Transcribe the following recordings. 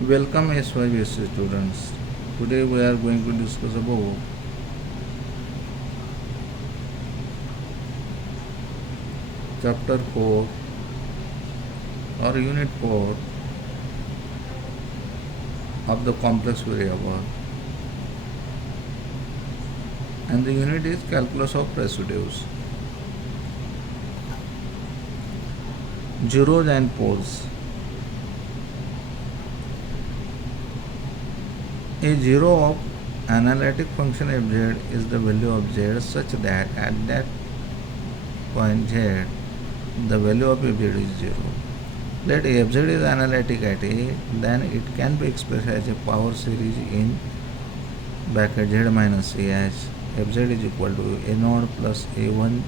Welcome SYBSC students. Today we are going to discuss about chapter 4 or unit 4 of the complex variable, and the unit is calculus of residues. Zeros and poles. A zero of analytic function fz is the value of z such that at that point z the value of fz is 0. Let fz is analytic at a, then it can be expressed as a power series in bracket z minus a as fz is equal to a naught plus a1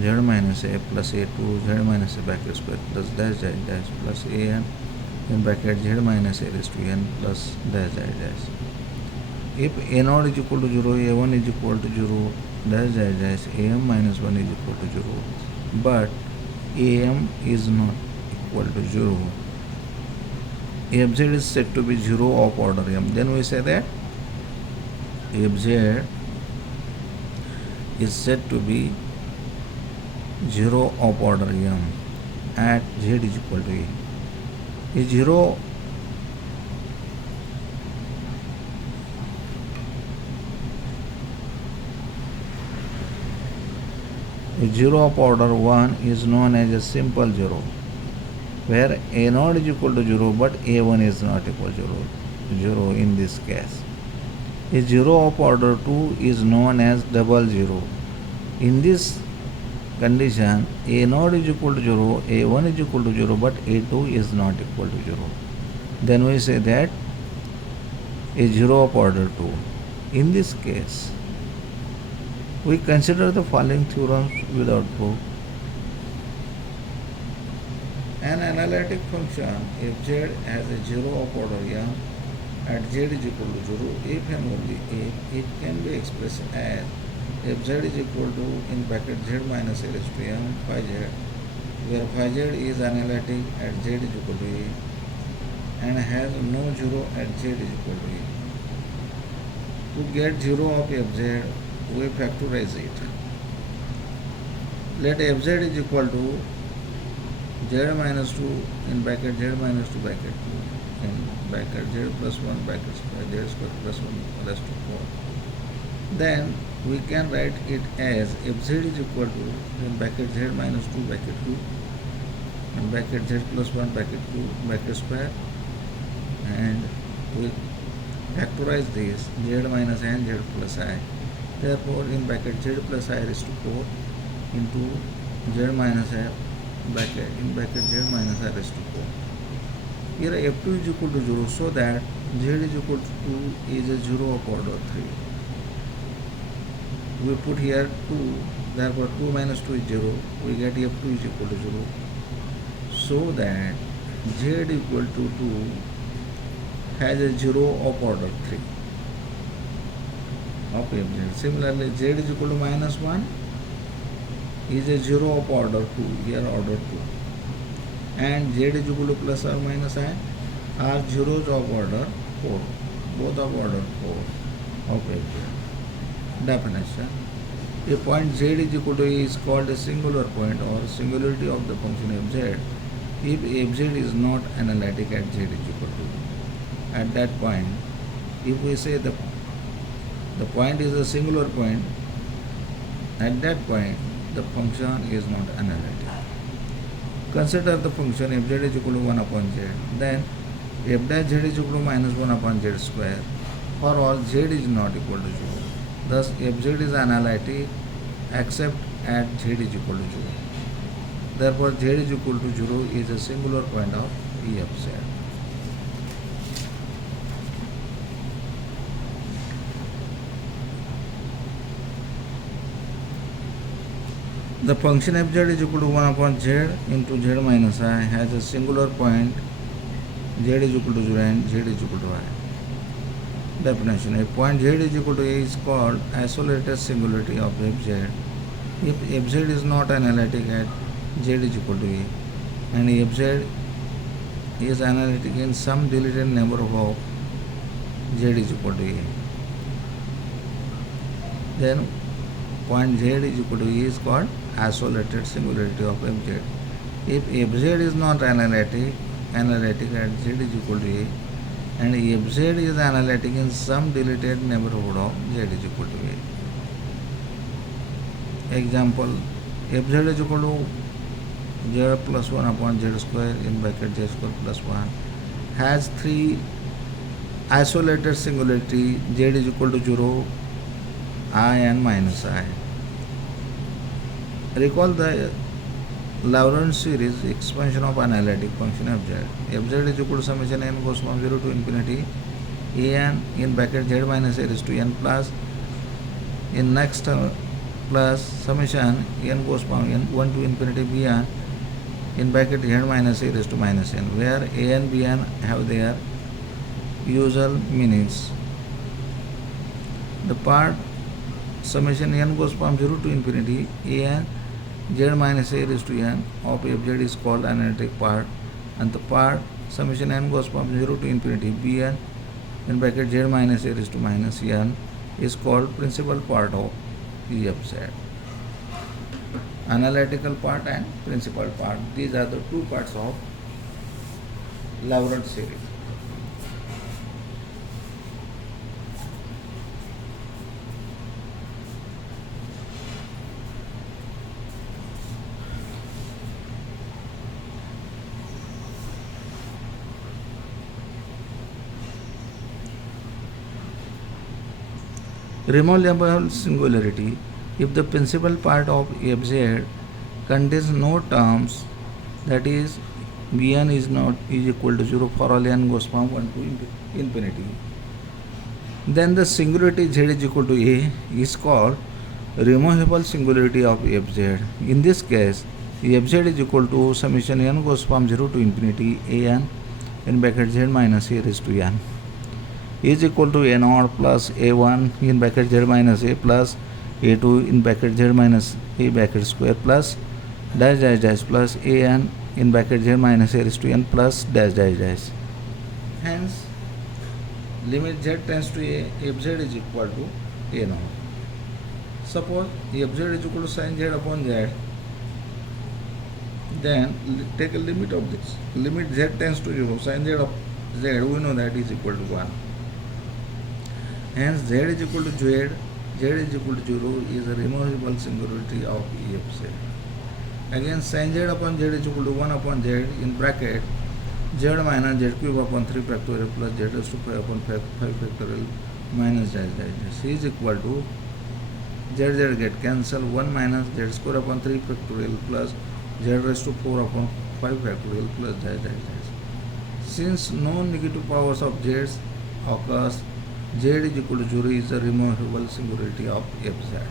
z minus a plus a2 z minus a bracket square plus dash dash dash plus an in bracket z minus a raised to n plus dash dash dash. If a naught is equal to 0, a1 is equal to 0, dash dash dash, am minus 1 is equal to 0, but am is not equal to 0, fz is said to be 0 of order m, then we say that fz is said to be 0 of order m at z is equal to a. A 0 of order 1 is known as a simple 0, where a naught is equal to 0 but a1 is not equal to 0 in this case. A 0 of order 2 is known as double 0. In this condition, a naught is equal to 0, a1 is equal to 0 but a2 is not equal to 0. Then we say that a 0 of order 2. In this case, we consider the following theorems without proof. An analytic function fz has a 0 of order m at z is equal to 0 if and only if it can be expressed as fz is equal to in bracket z minus a raised to m phi z, where phi z is analytic at z is equal to a and has no 0 at z is equal to a. To get 0 of fz, we factorize it. Let fz is equal to z minus 2 in bracket z minus 2 bracket 2 in bracket z plus 1 bracket square z square plus 1 raised to 4. Then we can write it as fz is equal to in bracket z minus 2 bracket 2 in bracket z plus 1 bracket 2 bracket square, and we factorize this z minus n z plus I. Therefore, in bracket z plus I raised to 4 into z minus I bracket in bracket z minus I raised to 4. Here f2 is equal to 0, so that z is equal to 2 is a 0 of order 3. We put here 2, therefore 2 minus 2 is 0, we get f2 is equal to 0, so that z equal to 2 has a 0 of order 3 of fz. Similarly, z is equal to minus 1 is a 0 of order 2, here order 2, and z is equal to plus or minus I are zeros of order 4, both of order 4 of fz. Definition: a point z is equal to a is called a singular point or singularity of the function fz if fz is not analytic at z is equal to. At that point, if we say the point is a singular point, at that point the function is not analytic. Consider the function fz is equal to 1 upon z, then f dash z is equal to minus 1 upon z square for all z is not equal to 0. Thus fz is analytic except at z is equal to 0. Therefore z is equal to 0 is a singular point of fz. The function fz is equal to 1 upon z into z minus I has a singular point z is equal to 0 and z is equal to I. Definition: a point z is equal to a is called isolated singularity of fz if fz is not analytic at z is equal to a and fz is analytic in some deleted neighborhood of z is equal to a. Then point z is equal to a is called isolated singularity of fz. If fz is not analytic at z is equal to a, and fz is analytic in some deleted neighborhood of z is equal to a. Example, fz is equal to z plus 1 upon z square in bracket z square plus 1 has three isolated singularity z is equal to 0, I and minus I. Recall the Lagrange series expansion of analytic function fz. Fz is equal to summation n goes from 0 to infinity an in bracket z minus a raised to n plus in next plus summation n goes from n1 to infinity bn in bracket z minus a raised to minus n, where a and bn have their usual meanings. The part summation n goes from 0 to infinity an z minus a raised to n of fz is called analytic part, and the part summation n goes from 0 to infinity bn in bracket z minus a raised to minus n is called principal part of fz. Analytical part and principal part, these are the two parts of Lagrange series. Removable singularity. If the principal part of fz contains no terms, that is bn is not is equal to 0 for all n goes from 1 to infinity, then the singularity z is equal to a is called removable singularity of fz. In this case, fz is equal to summation n goes from 0 to infinity an in bracket z minus a raised to n is equal to a naught plus a1 in bracket z minus a plus a2 in bracket z minus a bracket square plus dash dash dash plus an in bracket z minus a raised to n plus dash dash dash. Hence, limit z tends to a, fz is equal to a naught. Suppose fz is equal to sin z upon z, then take a limit of this. Limit z tends to 0, sin z of z, we know that is equal to 1. Hence, z is equal to z is equal to 0 is a removable singularity of fz. Again, sin z upon z is equal to 1 upon z in bracket z minus z cube upon 3 factorial plus z raised to 5 upon 5 factorial minus dash dash dash is equal to z get cancel 1 minus z square upon 3 factorial plus z raised to 4 upon 5 factorial plus dash dash dash. Since no negative powers of z occurs, z is equal to 0 is the removable singularity of fz.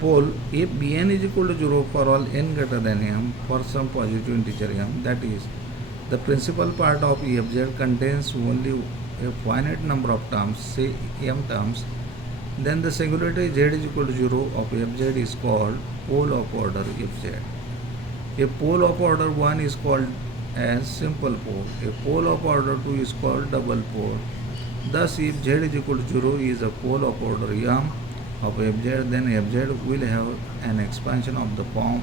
Pole, if bn is equal to 0 for all n greater than m for some positive integer m, that is, the principal part of fz contains only a finite number of terms, say m terms, then the singularity z is equal to 0 of fz is called pole of order fz. A pole of order 1 is called as simple pole. A pole of order 2 is called double pole. Thus, if z is equal to 0 is a pole of order m of fz, then fz will have an expansion of the form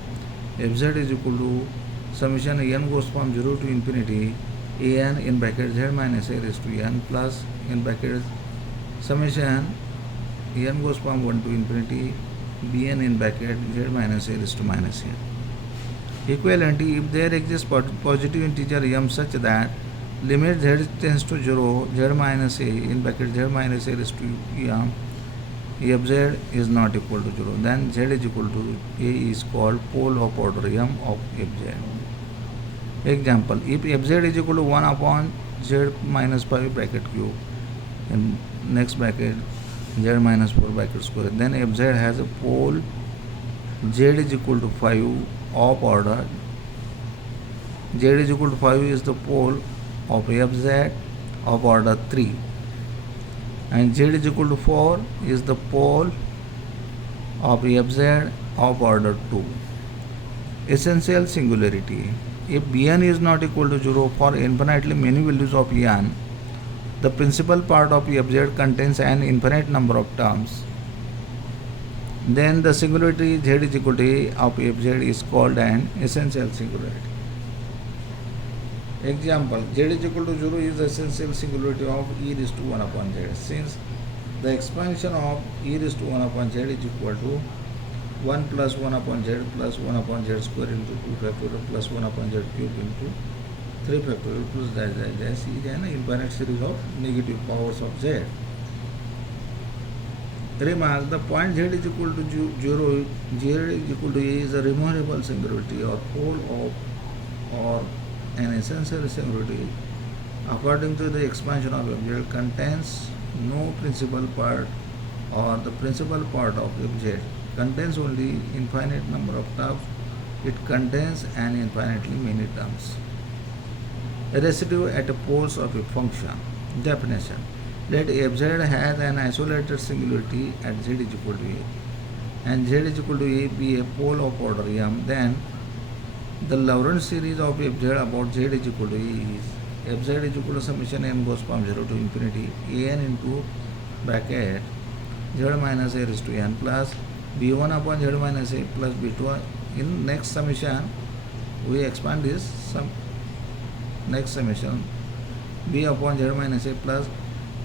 fz is equal to summation n goes from 0 to infinity an in bracket z minus a raised to n plus in bracket summation n goes from 1 to infinity bn in bracket z minus a raised to minus n. Equivalently, if there exists positive integer m such that limit z tends to 0 z minus a in bracket z minus a raised to m fz is not equal to 0, then z is equal to a is called pole of order m of fz. Example, if fz is equal to 1 upon z minus 5 bracket cube in next bracket z minus 4 bracket square, then fz has a pole z is equal to 5 of order, z is equal to 5 is the pole of fz of order 3, and z is equal to 4 is the pole of fz of order 2. Essential singularity. If Bn is not equal to 0 for infinitely many values of n, the principal part of fz contains an infinite number of terms. Then the singularity z is equal to a of fz is called an essential singularity. Example, z is equal to 0 is the essential singularity of e raised to 1 upon z. Since the expansion of e raised to 1 upon z is equal to 1 plus 1 upon z plus 1 upon z square into 2 factorial plus 1 upon z cube into 3 factorial plus dash dash dash is an infinite series of negative powers of z. Remark, the point z is equal to 0, z is equal to a is a removable singularity or pole of or an essential singularity according to the expansion of fz contains no principal part or the principal part of fz contains only infinite number of terms. It contains an infinitely many terms. A residue at a poles of a function. Definition. Let fz has an isolated singularity at z is equal to a and z is equal to a be a pole of order m, then the Lorentz series of fz about z is equal to a is fz is equal to summation n goes from 0 to infinity an into bracket z minus a raised to n plus b1 upon z minus a plus b2. In next summation we expand this next summation b upon z minus a plus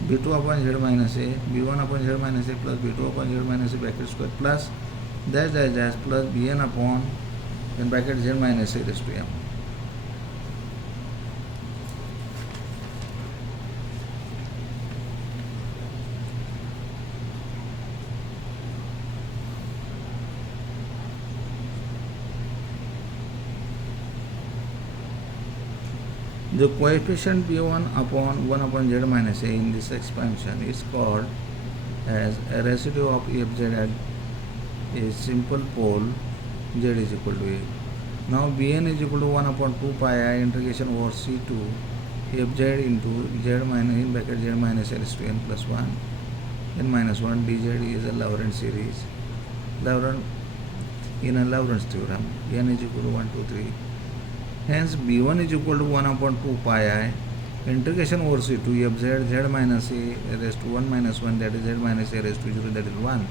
b2 upon z minus a b1 upon z minus a plus b2 upon z minus a bracket square plus dash dash dash plus bn upon in bracket z minus a raised to m. The coefficient b1 upon 1 upon z minus a in this expansion is called as a residue of fz at a simple pole z is equal to a. Now bn is equal to 1 upon 2 pi I integration over c2 fz into z minus in bracket z minus l raised to n plus 1 n minus 1 dz is a Lorentz series. In a Lorentz theorem, n is equal to 1, 2, 3. Hence b1 is equal to 1 upon 2 pi I integration over c2 fz z minus a raised to 1 minus 1 that is z minus a raised to 0 that is 1.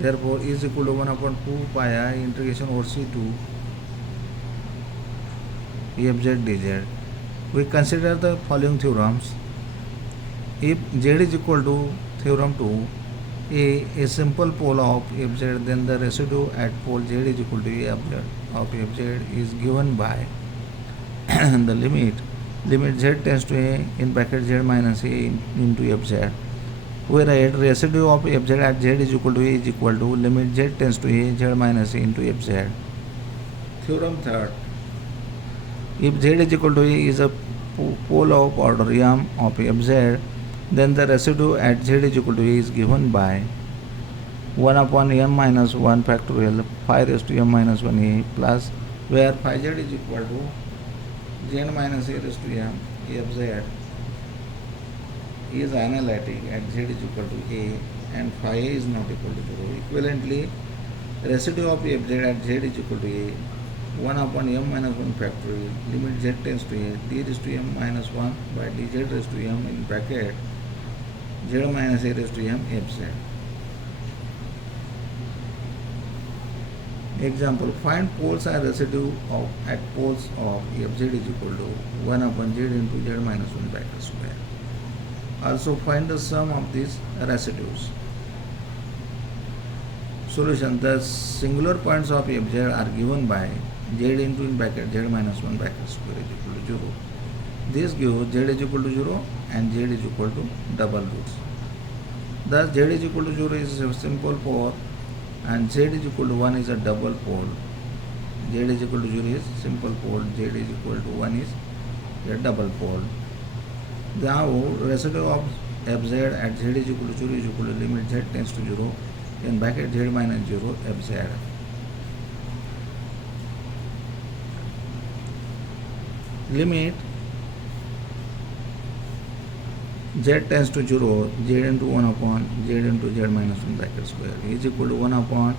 Therefore is equal to 1 upon 2 pi I integration over c2 fz dz. We consider the following theorems. If z is equal to theorem 2 a simple pole of fz, then the residue at pole z is equal to a of fz is given by the limit z tends to a in bracket z minus a into fz, where residue of fz at z is equal to a is equal to limit z tends to a z minus a into fz. Theorem third. If z is equal to a is a pole of order m of fz, then the residue at z is equal to a is given by 1 upon m minus 1 factorial phi raised to m minus 1 a plus where phi z is equal to z minus a raised to m fz is analytic at z is equal to a and phi a is not equal to 0. Equivalently, residue of fz at z is equal to a 1 upon m minus 1 factorial limit z tends to a d raised to m minus 1 by dz raised to m in bracket z minus a raised to m fz. Example, find poles and residue of at poles of fz is equal to 1 upon z into z minus 1 bracket square. Also find the sum of these residues. Solution. The singular points of fz are given by z into in bracket z minus 1 bracket square is equal to 0. This gives z is equal to 0 and z is equal to double roots. Thus z is equal to 0 is a simple pole and z is equal to 1 is a double pole. Z is equal to 0 is simple pole, z is equal to 1 is a double pole. Now residue of fz at z is equal to 0 is equal to limit z tends to 0 in bracket z minus 0 fz. Limit z tends to 0, z into 1 upon z into z minus 1 bracket square is equal to 1 upon,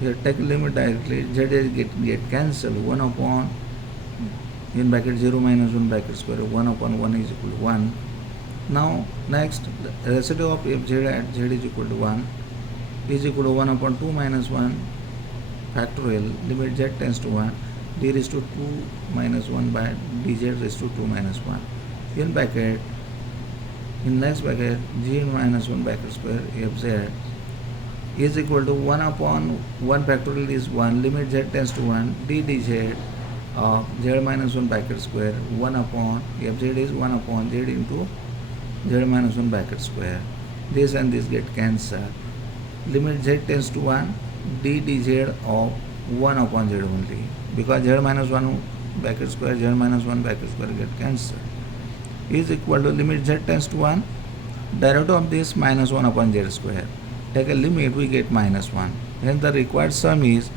here take limit directly, z is get cancelled, 1 upon in bracket 0 minus 1 bracket square, 1 upon 1 is equal to 1. Now next, the residue of fz at z is equal to 1 is equal to 1 upon 2 minus 1 factorial, limit z tends to 1, d raised to 2 minus 1 by dz raised to 2 minus 1 in bracket, in next bracket g minus 1 bracket square fz is equal to 1 upon 1 factorial is 1, limit z tends to 1, d dz of z minus 1 bracket square 1 upon fz is 1 upon z into z minus 1 bracket square. This and this get cancelled. Limit z tends to 1, d dz of 1 upon z only, because z minus 1 bracket square, z minus 1 bracket square get cancelled, is equal to limit z tends to 1, derivative of this minus 1 upon z square. Take a limit, we get minus 1. Hence the required sum is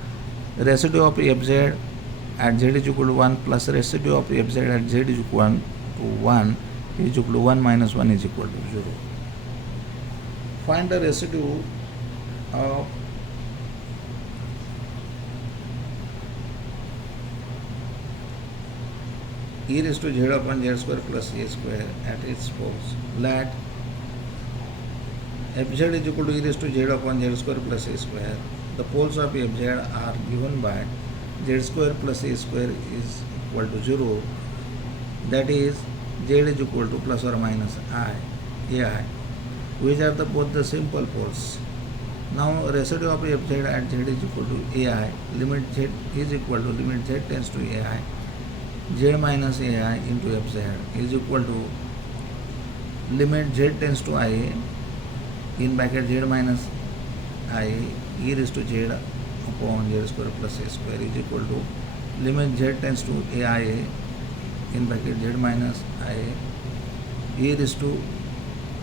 residue of fz at z is equal to 1 plus residue of fz at z is equal to 1 is equal to 1 minus 1 is equal to 0. Find the residue of e raised to z upon z square plus a square at its poles. Let fz is equal to e raised to z upon z square plus a square. The poles of fz are given by z square plus a square is equal to 0. That is, z is equal to plus or minus ai, which are both the simple poles. Now residue of fz at z is equal to ai, limit z is equal to limit z tends to ai, z minus ai into fz is equal to limit z tends to I in bracket z minus I e raised to z upon z square plus a square is equal to limit z tends to ai in bracket z minus I e raised to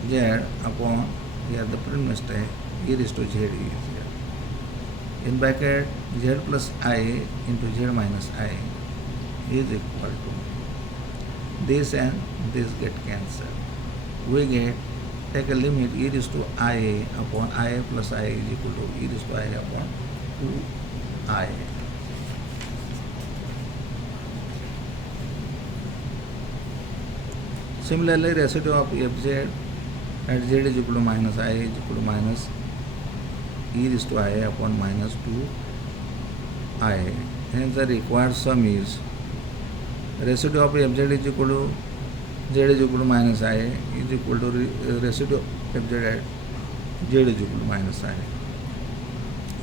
z upon, here the print mistake, e raised to z is here, in bracket z plus I into z minus I is equal to this and this get cancelled. We get, take a limit, e raised to I upon I plus I is equal to e raised to I upon 2I. Similarly, residue of fz at z is equal to minus I is equal to minus e raised to I upon minus 2I. Hence the required sum is residue of fz is equal to z is equal to minus I is equal to residue of fz at z is equal to minus I.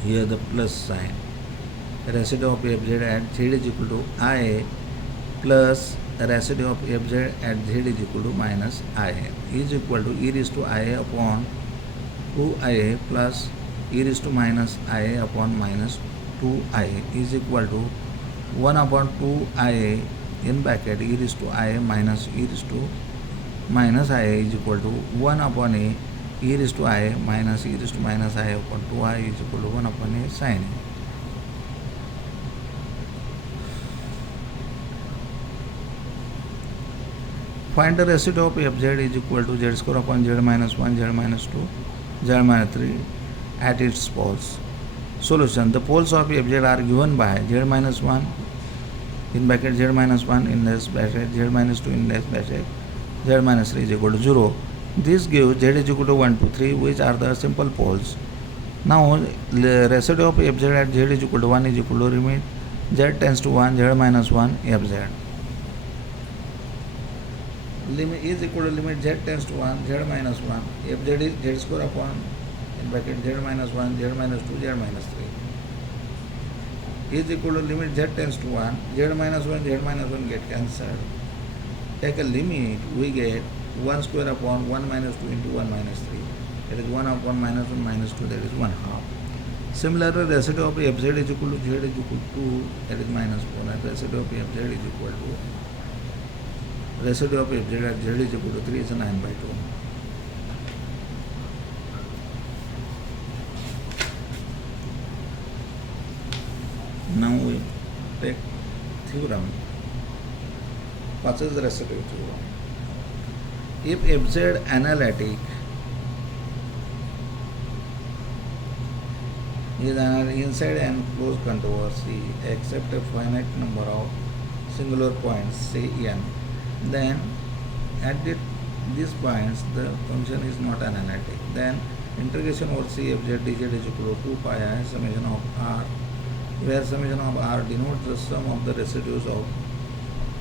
Here the plus sign. Residue of fz at z is equal to I plus residue of fz at z is equal to minus I is equal to e raised to I upon 2I plus e raised to minus I upon minus 2I is equal to 1 upon 2I in bracket e raised to I minus e raised to minus I is equal to 1 upon a e raised to I minus e raised to minus I upon 2I is equal to 1 upon a sin a. Find the residue of fz is equal to z square upon z minus 1, z minus 2, z minus 3 at its poles. Solution. The poles of fz are given by z minus 1 in bracket z minus 1 in this bracket, z minus 2 in this bracket, z minus 3 is equal to 0. This gives z is equal to 1, 2, 3, which are the simple poles. Now the residue of fz at z is equal to 1 is equal to limit z tends to 1, z minus 1 fz. Limit is equal to limit z tends to 1, z minus 1, fz is z square upon in bracket z minus 1, z minus 2, z minus 3 is equal to limit z tends to 1, z minus 1, z minus 1 get cancelled. Take a limit, we get 1 square upon 1 minus 2 into 1 minus 3. That is 1 upon minus 1 minus 2, that is 1 half. Similarly, residue of fz is equal to z is equal to 2, that is minus 4, and residue of fz is equal to residue of fz at z is equal to 3 is 9 by 2. Now we take theorem, Cauchy's residue theorem. if fz analytic is inside an closed controversy except a finite number of singular points, say n, then at these points the function is not analytic. Then integration over c fz dz is equal to 2 pi I summation of r, where summation of r denotes the sum of the residues of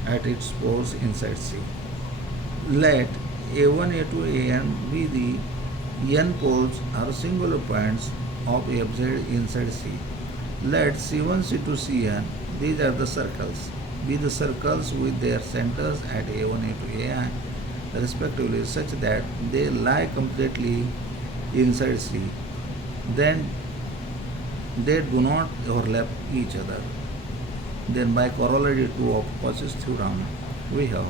at its poles inside C. Let a1, a2, an be the n poles or singular points of fz inside C. Let c1, c2, cn, these are the circles, be the circles with their centers at a1, a2, an respectively, such that they lie completely inside C. Then they do not overlap each other. Then by corollary 2 of Cauchy's theorem, we have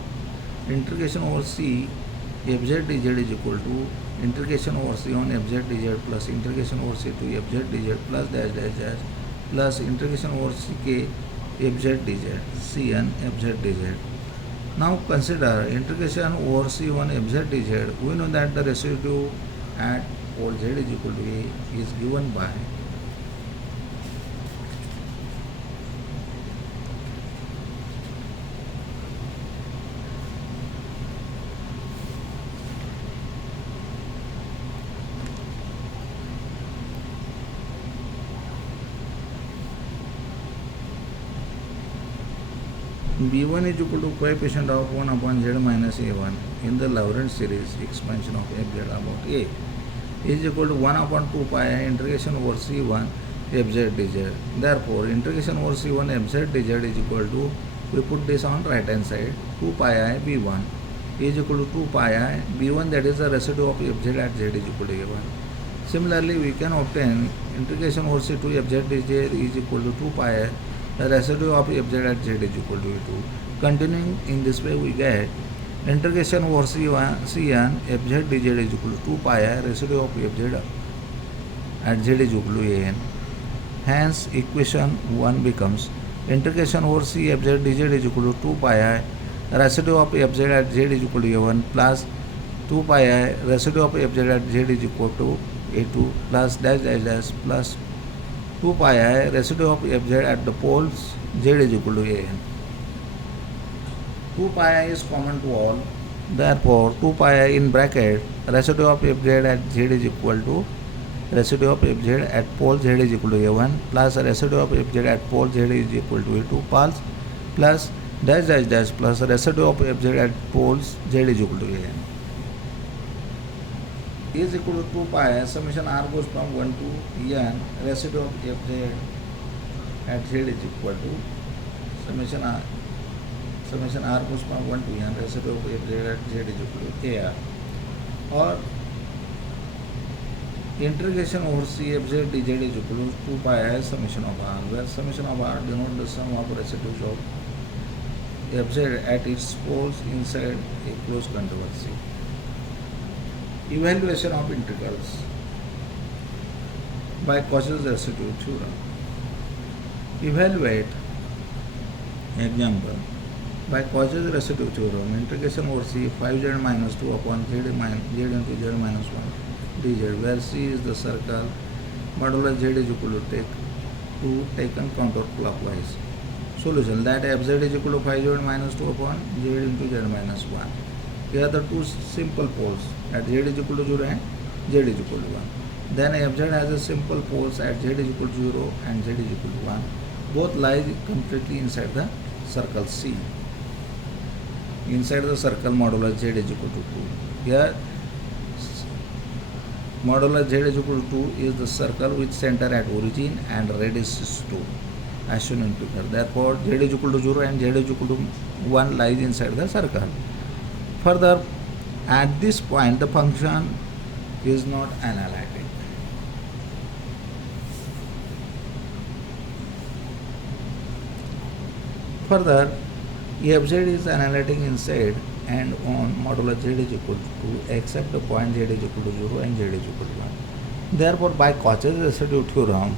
integration over C fz dz is equal to integration over C1 fz dz plus integration over C2 fz dz plus dash dash dash plus integration over Ck fz dz Cn fz dz. Now consider integration over C1 fz dz. We know that the residue at pole z is equal to A is given by B1 is equal to coefficient of 1 upon z minus A1 in the Lorentz series expansion of fz about A is equal to 1 upon 2 pi I integration over C1 fz dz. Therefore, integration over C1 fz dz is equal to, we put this on right hand side, 2 pi I B1 is equal to 2 pi I B1, that is the residue of fz at z is equal to A1. Similarly, we can obtain integration over C2 fz dz is equal to 2 pi I, the residue of fz at z is equal to A2. Continuing in this way, we get integration over Cn fz dz is equal to 2 pi I residue of fz at z is equal to An. Hence, equation 1 becomes integration over C fz dz is equal to 2 pi I residue of fz at z is equal to A1 plus 2 pi I residue of fz at z is equal to A2 plus dash dash dash plus 2 pi I residue of fz at the poles z is equal to An. 2 pi I is common to all. Therefore, 2 pi I in bracket residue of fz at z is equal to residue of fz at pole z is equal to A1 plus residue of fz at pole z is equal to A2 plus dash dash dash plus residue of fz at poles z is equal to An is equal to 2 pi I summation r goes from 1 to n residue of fz at z is equal to summation r goes from 1 to n residue of fz at z is equal to ar, or integration over C fz dz is equal to 2 pi I summation of r, where summation of r denotes the sum of residues of fz at its poles inside a closed controversy. Evaluation of integrals by Cauchy's residue theorem. Evaluate example by Cauchy's residue theorem. Integration over C 5z minus 2 upon z into z minus 1 dz, where C is the circle modulo z is equal to taken counterclockwise. Solution that fz is equal to 5z minus 2 upon z into z minus 1. Here are the two simple poles at z is equal to 0 and z is equal to 1. Then fz has a simple poles at z is equal to 0 and z is equal to 1. Both lie completely inside the circle C. Inside the circle modulo z is equal to 2. Here modulo z is equal to 2 is the circle with center at origin and radius is 2 as shown in figure. Therefore, z is equal to 0 and z is equal to 1 lies inside the circle. Further, at this point the function is not analytic. Further, fz is analytic inside and on modulo z is equal to 2 except the point z is equal to 0 and z is equal to 1. Therefore, by Cauchy's residue theorem,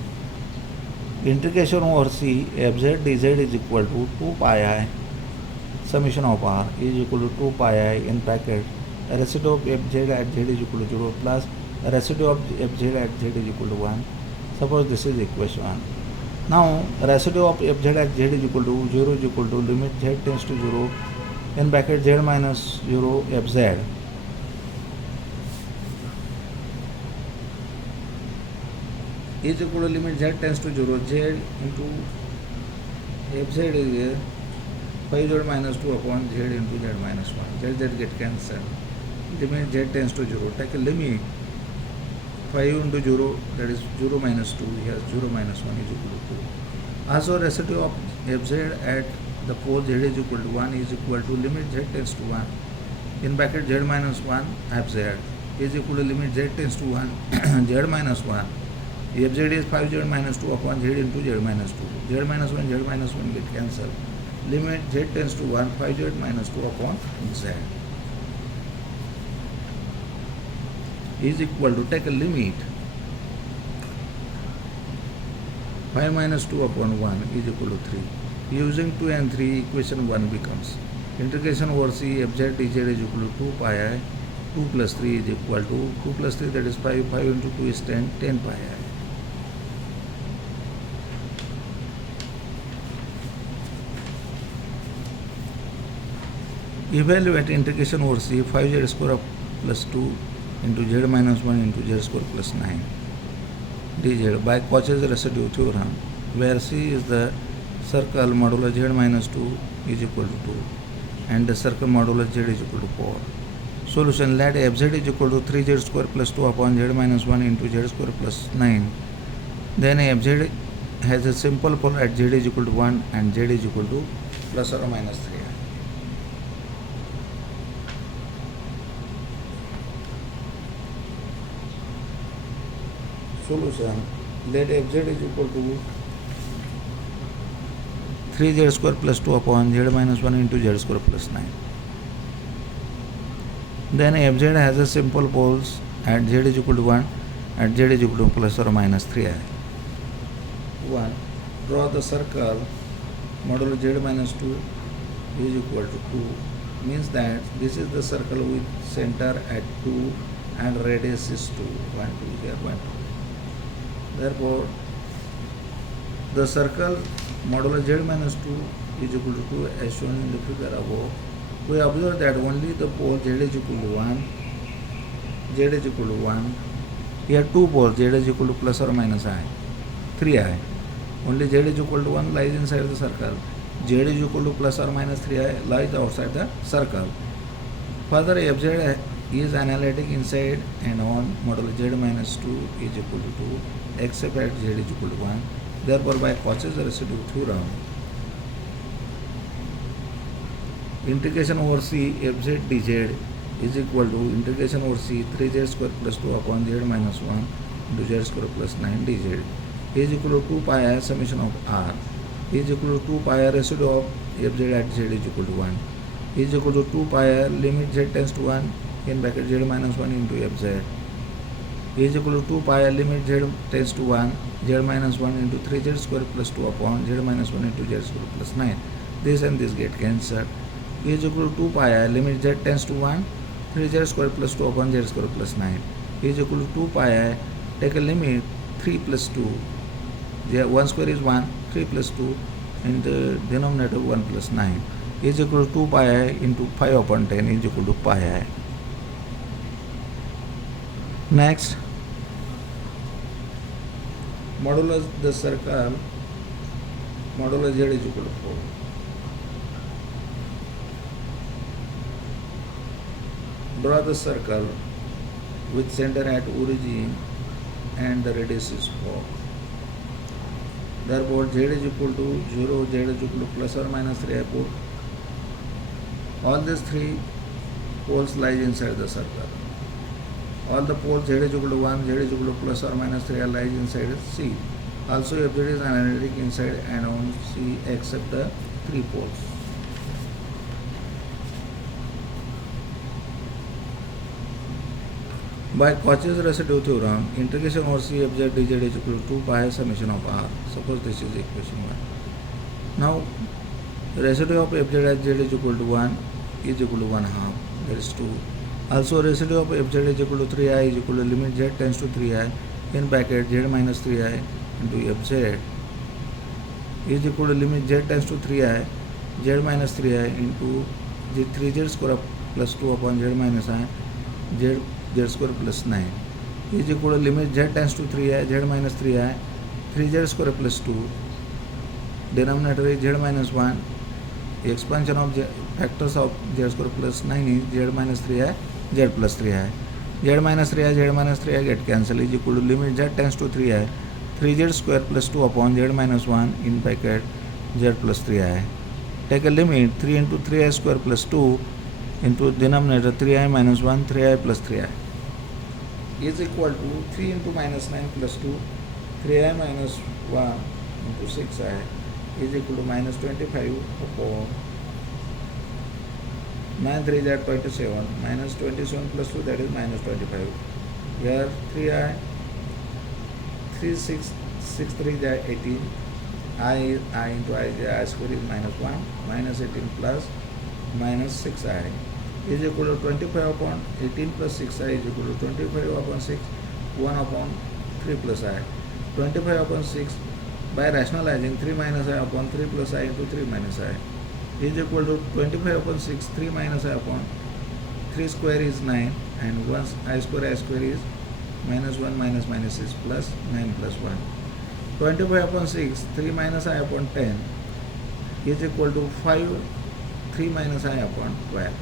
integration over C fz dz is equal to 2 pi I summation of r is equal to 2 pi I in bracket residue of fz at z is equal to 0 plus residue of fz at z is equal to 1. Suppose this is equation 1. Now residue of fz at z is equal to 0 is equal to limit z tends to 0 in bracket z minus 0 fz is equal to limit z tends to 0 z into fz is 5z minus 2 upon z into z minus 1. Z get cancelled. Limit z tends to 0. Take a limit 5 into 0, that is 0 minus 2. Here 0 minus 1 is equal to 2. Also residue of fz at the pole z is equal to 1 is equal to limit z tends to 1 in bracket z minus 1 fz is equal to limit z tends to 1 z minus 1. Fz is 5z minus 2 upon z into z minus 2. Z minus 1 get cancelled. Limit z tends to 1, 5z minus 2 upon z is equal to, take a limit 5 minus 2 upon 1 is equal to 3. Using 2 and 3, equation 1 becomes integration over c fz dz is equal to 2 pi I. 2 plus 3 is equal to 2 plus 3, that is 5. 5 into 2 is 10 pi I. Evaluate integration over c 5z square plus 2 into z minus 1 into z square plus 9 dz by Cauchy's residue theorem, where c is the circle modulo z minus 2 is equal to 2 and the circle modulo z is equal to 4. Solution: let fz is equal to 3z square plus 2 upon z minus 1 into z square plus 9. Then fz has a simple pole at z is equal to 1 and z is equal to plus or minus 3. Solution: let fz is equal to 3z square plus 2 upon z minus 1 into z square plus 9. Then fz has a simple poles at z is equal to 1 at z is equal to plus or minus 3i. 1. Draw the circle modulo z minus 2 is equal to 2, means that this is the circle with center at 2 and radius is 2. 1, 2, here 1, 2. Therefore, the circle modulo z minus 2 is equal to 2 as shown in the figure above. We observe that only the pole z is equal to 1, z is equal to 1. Here two poles, z is equal to plus or minus I, 3i. Only z is equal to 1 lies inside the circle. Z is equal to plus or minus 3i lies outside the circle. Further, fz is analytic inside and on modulo z minus 2 is equal to 2 except at z is equal to 1. Therefore, by Cauchy's residue theorem, integration over c fz dz is equal to integration over c 3z square plus 2 upon z minus 1 into z square plus 9 dz is equal to 2 pi I summation of r is equal to 2 pi I residue of fz at z is equal to 1 is equal to 2 pi I limit z tends to 1 in bracket z minus 1 into fz is equal to 2 pi I limit z tends to 1 z minus 1 into 3z square plus 2 upon z minus 1 into z square plus 9. This and this get cancelled. Is equal to 2 pi I limit z tends to 1 3z square plus 2 upon z square plus 9 is equal to 2 pi I. Take a limit 3 plus 2. 1 square is 1, 3 plus 2 in the denominator 1 plus 9 is equal to 2 pi I into 5 upon 10 is equal to pi I. Next, modulus the circle modulo z is equal to 4. Draw the circle with center at origin and the radius is 4. Therefore, z is equal to 0, z is equal to plus or minus 3 I put. All these three poles lies inside the circle. All the poles z is equal to 1, z is equal to plus or minus 3 lies inside C. Also, if there is analytic inside and on C except the 3 poles. By Cauchy's residue theorem, integration over C of z dz is equal to 2 pi summation of r. Suppose this is equation 1. Now, residue of fz at z is equal to 1 is equal to 1 half. That is 2. Also residue of fz is equal to 3i is equal to limit z tends to 3i in bracket z minus 3i into fz is equal to limit z tends to 3i z minus 3i into the 3z square plus 2 upon z minus I z square plus 9 is equal to limit z tends to 3i z minus 3i 3z square plus 2 denominator is z minus 1 expansion of factors of z square plus 9 is z minus 3i z plus 3i z minus 3i get cancelled is equal to limit z tends to 3i 3z square plus 2 upon z minus 1 in bracket z plus 3i. Take a limit 3 into 3i square plus 2 into denominator 3i minus 1 3i plus 3i is equal to 3 into minus 9 plus 2 3i minus 1 into 6i is equal to minus 25 upon 9 3 is 27 minus 27 plus 2 that is minus 25. Here 3i 3 6 6 3 is 18 I into I square is minus 1 minus 18 plus minus 6i is equal to 25 upon 18 plus 6i is equal to 25 upon 6 1 upon 3 plus I 25 upon 6 by rationalizing 3 minus I upon 3 plus I into 3 minus I is equal to 25 upon 6 3 minus I upon 3 square is 9 and 1 I square is minus 1 minus minus is plus 9 plus 1 25 upon 6 3 minus I upon 10 is equal to 5 3 minus I upon 12.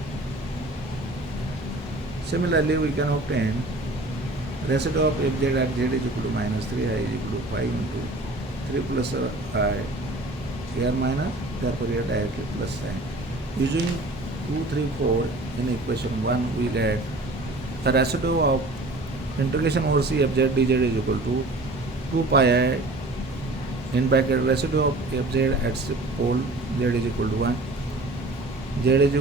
Similarly we can obtain residue of fz at z is equal to minus 3i is equal to 5 into 3 plus I here minus therefore here directly plus sign. Using 2 3 4 in equation 1 we get the residue of integration over c fz dz is equal to 2 pi I in bracket residue of fz at pole z is equal to 1 z is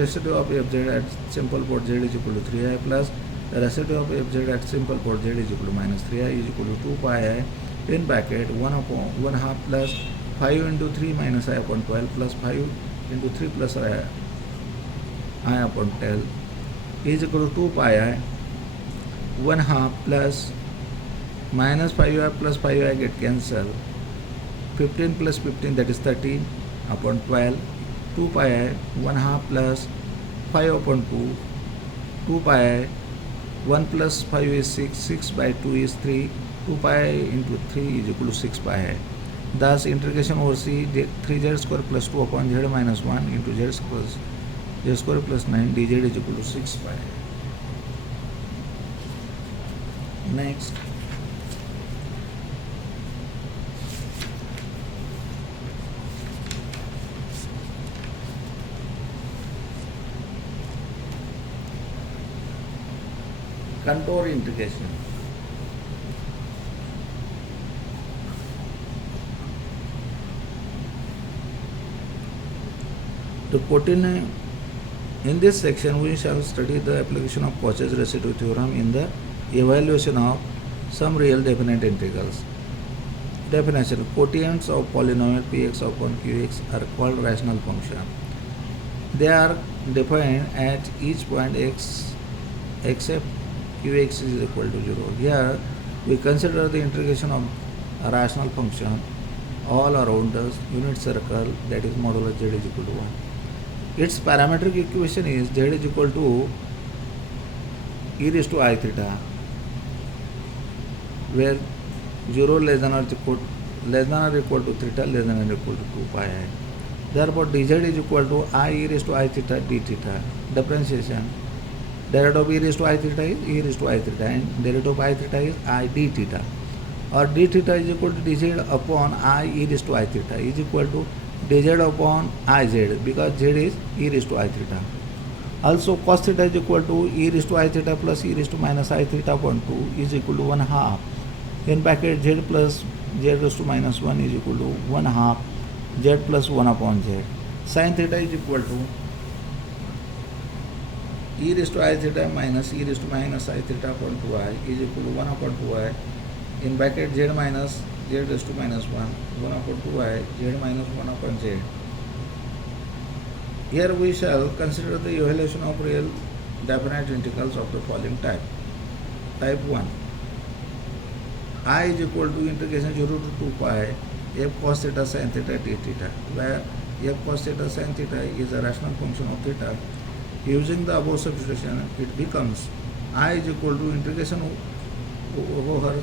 residue of fz at simple port z is equal to 3i plus the residue of fz at simple port z is equal to minus 3i is equal to 2 pi I in bracket 1 upon 1 half plus 5 into 3 minus I upon 12 plus 5 into 3 plus I upon 12 is equal to 2 pi I 1 half plus minus 5i plus 5i get cancelled 15 plus 15 that is 13 upon 12 2 pi I 1 half plus 5 upon 2 2 pi I 1 plus 5 is 6 6 by 2 is 3 2 pi I into 3 is equal to 6 pi I. Thus integration over c 3z square plus 2 upon z minus 1 into z square plus 9 dz is equal to 6 pi I. Next contour integration. To put in this section we shall study the application of Cauchy's residue theorem in the evaluation of some real definite integrals. Definition: quotients of polynomial px upon qx are called rational function. They are defined at each point x except qx is equal to 0. Here we consider the integration of a rational function all around the unit circle, that is modulo z is equal to 1. Its parametric equation is z is equal to e raised to I theta, where 0 less than or equal to theta less than or equal to 2 pi I. Therefore dz is equal to I e raised to I theta d theta. Differentiation: derivative of e raised to I theta is e raised to I theta and derivative of I theta is I d theta, or d theta is equal to dz upon I e raised to I theta is equal to dz upon iz, because z is e raised to I theta. Also cos theta is equal to e raised to I theta plus e raised to minus I theta upon 2 is equal to 1 half in bracket z plus z raised to minus 1 is equal to 1 half z plus 1 upon z. Sin theta is equal to e raised to I theta minus e raised to minus I theta upon 2i is equal to 1 upon 2i in bracket z minus z raised to minus 1 upon 2i z minus 1 upon z. Here we shall consider the evaluation of real definite integrals of the following type. Type 1. I is equal to integration 0 to 2 pi f cos theta sin theta d theta, where f cos theta sin theta is a rational function of theta. Using the above substitution, it becomes I is equal to integration over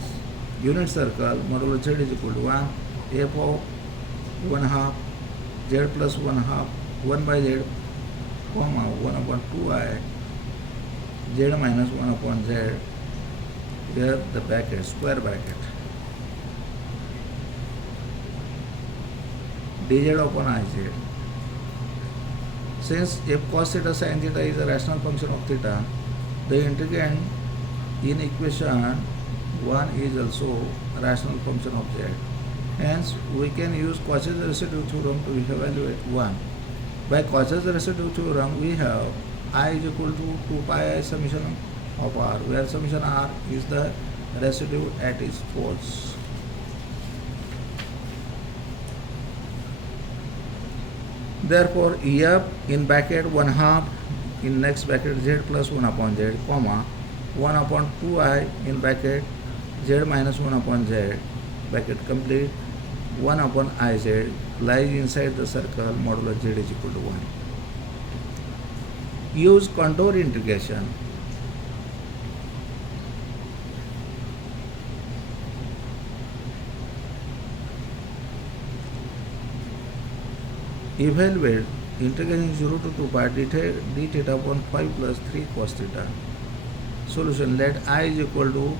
unit circle modulo z is equal to 1 f of 1 half z plus 1 half 1 by z comma 1 upon 2i z minus 1 upon z, here the bracket, square bracket, dz upon iz. Since f cos theta sin theta is a rational function of theta, the integrand in equation 1 is also a rational function of z. Hence, we can use Cauchy's residue theorem to evaluate 1. By Cauchy's residue theorem, we have I is equal to 2 pi I summation of r, where summation r is the residue at its poles. Therefore, f in bracket 1 half in next bracket z plus 1 upon z, comma 1 upon 2i in bracket z minus 1 upon z, bracket complete, 1 upon iz lies inside the circle modulo z is equal to 1. Use contour integration. Evaluate integration 0 to 2 pi d theta upon 5 plus 3 cos theta. Solution: let I is equal to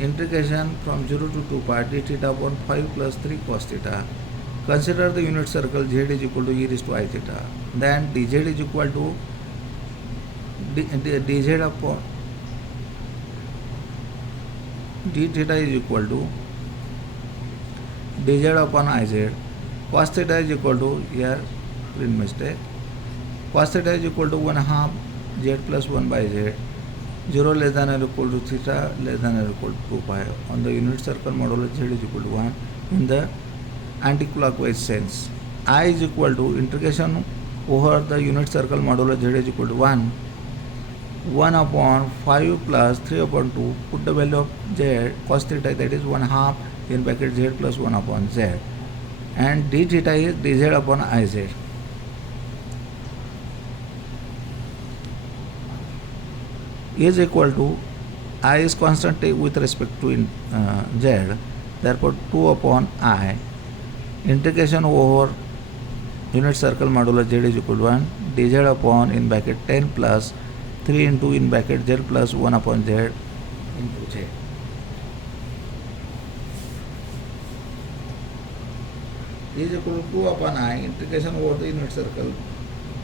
integration from 0 to 2 pi d theta upon 5 plus 3 cos theta. Consider the unit circle z is equal to e raised to I theta. Then dz is equal to dz upon d theta is equal to dz upon iz. Cos theta is equal to, here print mistake, cos theta is equal to 1 half z plus 1 by z, 0 less than or equal to theta less than or equal to 2 pi on the unit circle modulo z is equal to 1 in the anti-clockwise sense. I is equal to integration over the unit circle modulo z is equal to 1 upon 5 plus 3 upon 2, put the value of z cos theta, that is 1 half in bracket z plus 1 upon z, and d theta is dz upon iz. Is equal to, I is constant with respect to z, therefore 2 upon I, integration over unit circle modulo z is equal to 1, dz upon in bracket 10 plus 3 into in bracket z plus 1 upon z into z. Is equal to 2 upon I, integration over the unit circle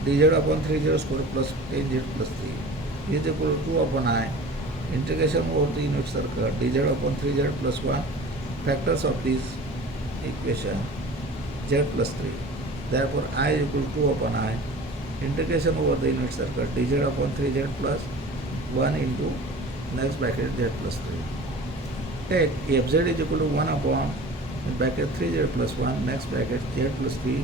dz upon 3z square plus 10z plus 3 is equal to 2 upon I, integration over the unit circle dz upon 3z plus 1, factors of this equation z plus 3. Therefore, I is equal to 2 upon I, integration over the unit circle dz upon 3z plus 1 into next bracket z plus 3. Take fz is equal to 1 upon in bracket 3z plus 1 next bracket z plus 3.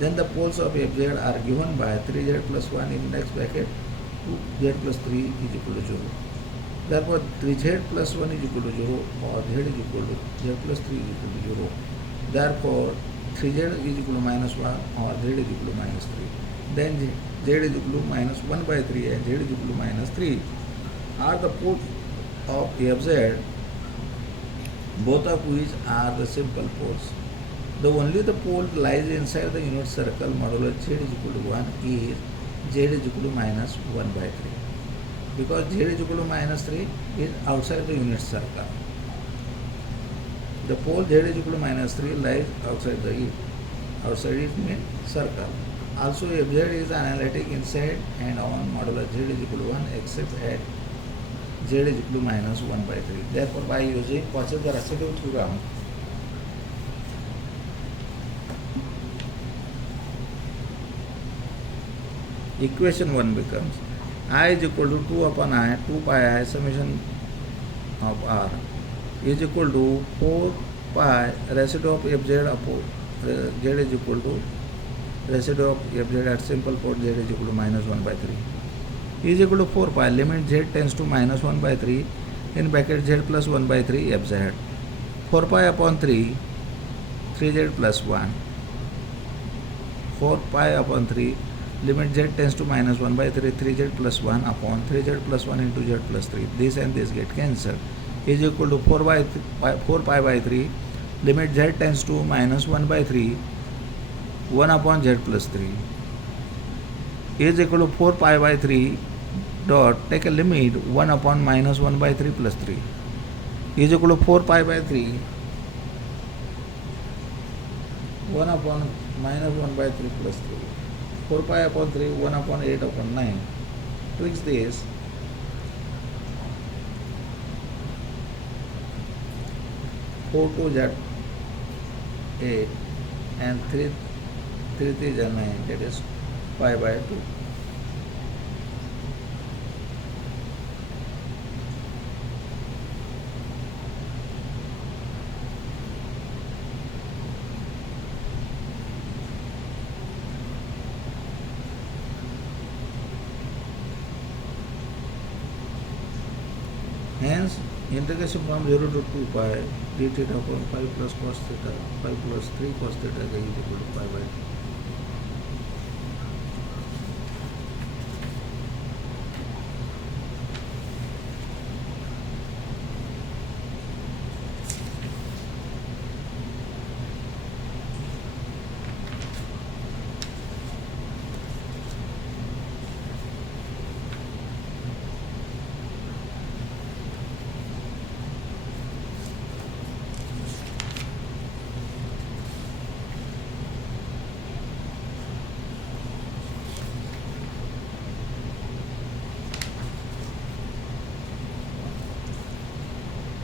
Then the poles of fz are given by 3z plus 1 in next bracket 2z plus 3 is equal to 0. Therefore, 3z plus 1 is equal to 0 or z is equal to z plus 3 is equal to 0. Therefore, 3z is equal to minus 1 or z is equal to minus 3. Then z is equal to minus 1 by 3 and z is equal to minus 3 are the poles of fz, both of which are the simple poles. The only the pole lies inside the unit circle modulo z is equal to 1 is z is equal to minus 1 by 3, because z is equal to minus 3 is outside the unit circle. The pole z is equal to minus 3 lies outside it means circle. Also, fz is analytic inside and on modulo z is equal to 1 except at z is equal to minus 1 by 3. Therefore, by using Cauchy's residue theorem, equation 1 becomes I is equal to 2 upon I, 2 pi I summation of r is equal to 4 pi residue of fz upon z is equal to residue of fz at simple port z is equal to minus 1 by 3. is equal to 4 pi limit z tends to minus 1 by 3 in bracket z plus 1 by 3 fz. 4 pi upon 3, 3z plus 1. 4 pi upon 3 limit z tends to minus 1 by 3, 3z plus 1 upon 3z plus 1 into z plus 3. This and this get cancelled. Is equal to 4 pi by 3 limit z tends to minus 1 by 3, 1 upon z plus 3 is equal to 4 pi by 3 dot take a limit 1 upon minus 1 by 3 plus 3 is equal to 4 pi by 3 1 upon minus 1 by 3 plus 3. 4 pi upon 3, 1 upon 8 upon 9. Fix this. Four two z 8 and 3 3 is 9, that is pi by 2. Hence, integration from 0 to 2 pi d theta upon 5 plus cos theta, 5 plus 3 cos theta is equal to pi by 2.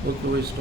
Okay, we stop.